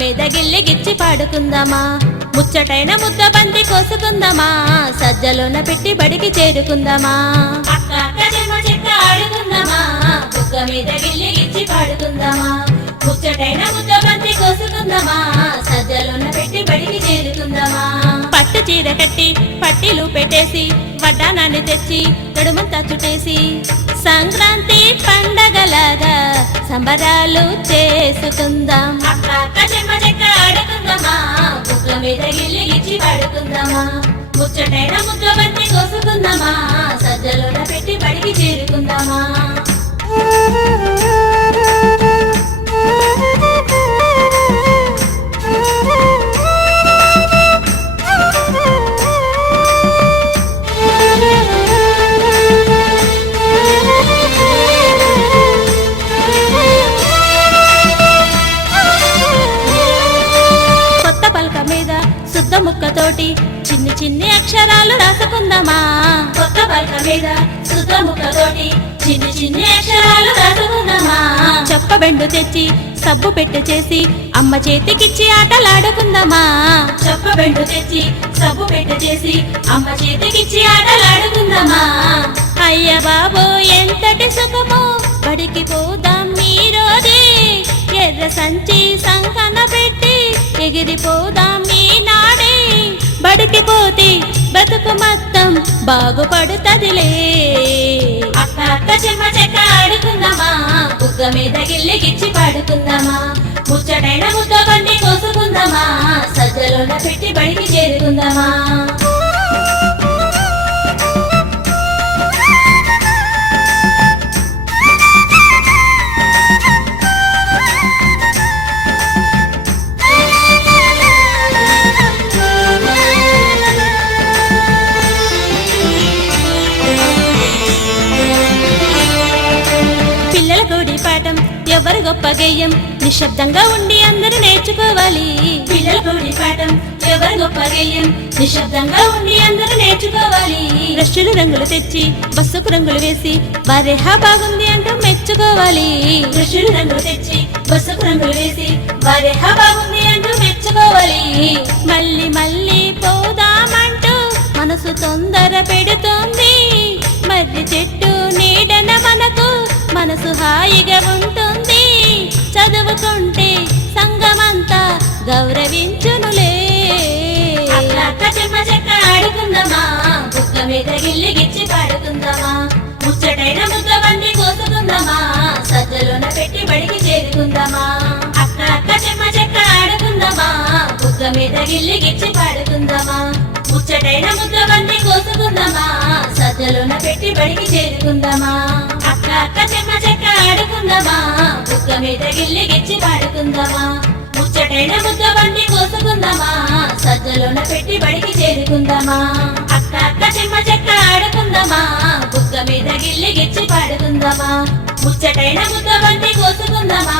మీద గిల్లి గిచ్చి పాడుకుందామా ముచ్చటైన ముద్ద బంతి కోసుకుందామా సజ్జలోన పెట్టి బడికి చేరుకుందామా అక్క అక్క చెమ్మ చెక్క ఆడుకుందామా బుగ్గ మీద గిల్లి గిచ్చి పాడుకుందామా ముచ్చటైన ముద్ద బంతి కోసుకుందామా సజ్జలోన పెట్టి బడికి చేరుకుందామా పట్టు చీర కట్టి పట్టీలు పెట్టేసి వడ్డానాన్ని తెచ్చి నడుమంతా చుట్టేసి సంక్రాంతి పండగలాగా సంబరాలు చేసుకుందాం అక్క అక్క చెమ్మ చెక్క ఆడుకుందామా బుగ్గ మీద గిల్లి గిచ్చి పాడుకుందామా ముచ్చటైన ముద్ద బంతి కోసుకుందామా సజ్జలోన పెట్టి బడికి చేరుకుందామా శుద్ధ ముక్కతోటి చిన్ని చిన్ని అక్షరాలు రాసుకుందామా కొత్త పలక మీద శుద్ధ ముక్కతోటి చిన్ని చిన్ని అక్షరాలు రాసుకుందామా చెప్పబెండు తెచ్చి సబ్బు పెట్టె చేసి అమ్మ చేతికిచ్చి ఆటలాడుకుందామా చెప్పబెండు తెచ్చి సబ్బు పెట్టె చేసి అమ్మ చేతికిచ్చి ఆటలాడుకుందామా అయ్య బాబో ఎంతటి సుఖమో బడికి పోదాం మీరోజే ఎర్ర సంచి సంకన పెట్టి ఎగిరిపోదాం నాడే బడికి పోతే బ్రతుకు మొత్తం బాగుపడుతదిలే అక్క అక్క చెమ్మ చెక్క ఆడుకుందామా బుగ్గ మీద గిల్లి గిచ్చి పాడుకుందామా ముచ్చటైన ముద్ద బంతి కోసుకుందామా సజ్జలోన పెట్టి బడికి చేరుకుందామా పాఠం ఎవరు గొప్ప గేయం నిశ్శబ్దంగా ఉండి అందరూ నేర్చుకోవాలి పిల్లల కోడి పాఠం ఎవరు గొప్ప గేయం నిశ్శబ్దంగా ఉండి అందరూ నేర్చుకోవాలి బ్రష్లు రంగులు తెచ్చి బస్సుకు రంగులు వేసి వారేహా బాగుంది అంటూ మెచ్చుకోవాలి బ్రష్లు రంగులు తెచ్చి బస్సుకు రంగులు వేసి వారేహా బాగుంది అంటూ మెచ్చుకోవాలి మళ్ళీ మళ్ళీ పోదామంటూ మనసు తొందర పెడుతోంది మర్రి చెట్టు నీడన మనకు మనసు హాయిగా ఉంటుంది చదువుకుంటే సంగమంతా గౌరవించునులే అక్క చెమ్మ చెక్క ఆడుకుందామా బుగ్గ మీద గిల్లి గిచ్చి పాడుకుందామా ముచ్చటైన ముద్ద బంతి కోసుకుందామా సజ్జలోన పెట్టి బడికి చేరుకుందామా అక్క అక్క చెమ్మ చెక్క ఆడుకుందామా బుగ్గ మీద గిల్లి గిచ్చి పాడుకుందామా ముచ్చటైన ముద్ద బంతి కోసుకుందామా సజ్జలోన పెట్టి బడికి చేరుకుందామా అక్క అక్క చెమ్మ చెక్క ఆడుకుందామా బుగ్గ మీద గిల్లి గిచ్చి పాడుకుందామా ముచ్చటైన ముద్ద బంతి కోసుకుందామా సజ్జలోన పెట్టి బడికి చేరుకుందామా అక్క అక్క చెమ్మ చెక్క ఆడుకుందామా బుగ్గ మీద గిల్లి గిచ్చి పాడుకుందామా ముచ్చటైన ముద్ద బంతి కోసుకుందామా